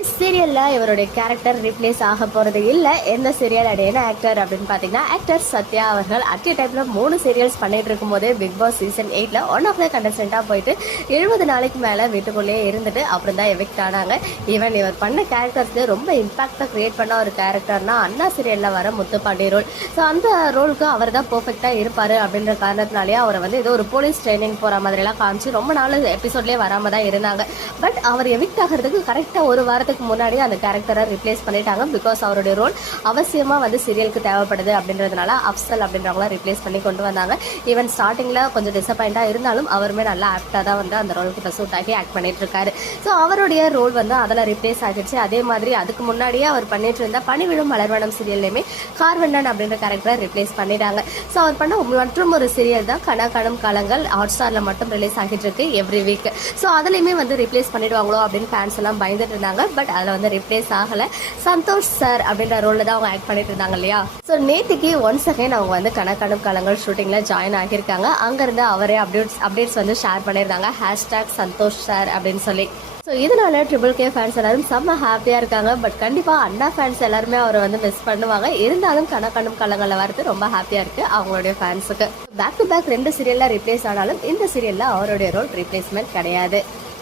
சீரியல்ல இவருடைய character replace ஆக போறது இல்ல. எந்த சீரியல் அடைய ஆக்டர் அப்படின்னு பாத்தீங்கன்னா ஆக்டர் சத்யா அவர்கள் அட் a டைமில் மூணு சீரியல்ஸ் பண்ணிட்டு இருக்கும்போது பிக் பாஸ் சீசன் எயிட்ல ஒன் ஆஃப் த கண்டஸ்டண்டா போயிட்டு எழுபது நாளைக்கு மேல வீட்டுக்குள்ளேயே இருந்துட்டு அப்புறம் தான் எவிக்ட் ஆனாங்க. ஈவன் இவர் பண்ண கேரக்டர்ஸ்க்கு ரொம்ப இம்பாக்டா கிரியேட் பண்ண ஒரு கேரக்டர்னா அண்ணா சீரியல்ல வர முத்துப்பாண்டி ரோல் ஸோ அந்த ரோலுக்கு அவர் தான் பெர்ஃபெக்டா இருப்பாரு அப்படின்ற காரணத்தினாலேயே அவரை வந்து ஏதோ ஒரு போலீஸ் ட்ரைனிங் போற மாதிரி எல்லாம் காமிச்சு ரொம்ப நாள் எபிசோட்லேயே வராம தான் இருந்தாங்க. பட் அவர் எவிக்ட் ஆகிறதுக்கு கரெக்டா ஒரு வாரத்துக்கு முன்னாடி அந்த கேரக்டரை ரிப்ளேஸ் பண்ணிட்டாங்க பிகாஸ் அவருடைய ரோல் அவசியமா வந்து சீரியலுக்கு தேவைப்படுது அப்படின்றதுனால அப்சல் அப்படின்றவங்கள ரிப்ளேஸ் பண்ணி கொண்டு வந்தாங்க. ஈவன் ஸ்டார்டிங்ல கொஞ்சம் டிசப்பாயிண்டா இருந்தாலும் அவருமே நல்லா ஆக்டா தான் வந்து அந்த ரோலுக்கு இப்போ சூட் ஆகி ஆக்ட் பண்ணிட்டு இருக்காரு. ஸோ அவருடைய ரோல் வந்து அதில் ரிப்ளேஸ் ஆகிடுச்சு. அதே மாதிரி அதுக்கு முன்னாடியே அவர் பண்ணிட்டு இருந்த பணிவிடும் மலர்வனம் சீரியல்லையுமே கார்வண்ணன் அப்படின்ற கேரக்டரை ரிப்ளேஸ் பண்ணிட்டாங்க. ஸோ அவர் பண்ண மற்றும் ஒரு சீரியல் தான் கனா கணம் காலங்கள் ஹாட் ஸ்டாரில் மட்டும் ரிலீஸ் ஆகிட்டு இருக்கு எவ்ரி வீக் ஸோ அதுலேயுமே வந்து ரிப்ளேஸ் பண்ணிடுவாங்களோ அப்படின்னு ஃபேன்ஸ் எல்லாம் பயந்துட்டு இருந்தாங்க. பட் அதில் வந்து ரிப்ளேஸ் ஆகல. சந்தோஷ் சார் அப்படின்ற ரோலில் தான் அவங்க ஆக்ட் பண்ணிட்டு இருந்தாங்க இல்லையா? ஸோ நேத்திக்கு ஒன்ஸ் அகைன் அவங்க வந்து கணக்கணும் காலங்கள் ஷூட்டிங்ல ஜாயின் ஆகியிருக்காங்க. அங்கேருந்து அவரே அப்டேட்ஸ் அப்டேட்ஸ் வந்து ஷேர் பண்ணியிருந்தாங்க. ஹேஷ்டாக் சந்தோஷ் சார் அப்படின்னு சொல்லி. ஸோ இதனால ட்ரிபிள் கே ஃபேன்ஸ் எல்லாரும் செம்ம ஹாப்பியாக இருக்காங்க. பட் கண்டிப்பாக அண்ணா ஃபேன்ஸ் எல்லாருமே அவரை வந்து மிஸ் பண்ணுவாங்க. இருந்தாலும் கணக்கணும் காலங்களில் வரது ரொம்ப ஹாப்பியாக இருக்கு அவங்களுடைய ஃபேன்ஸுக்கு பேக் டு பேக் ரெண்டு சீரியலில் ரிப்ளேஸ் ஆனாலும் இந்த சீரியலில் அவருடைய ரோல் ரீப்ளேஸ்மெண்ட் கிடையாது.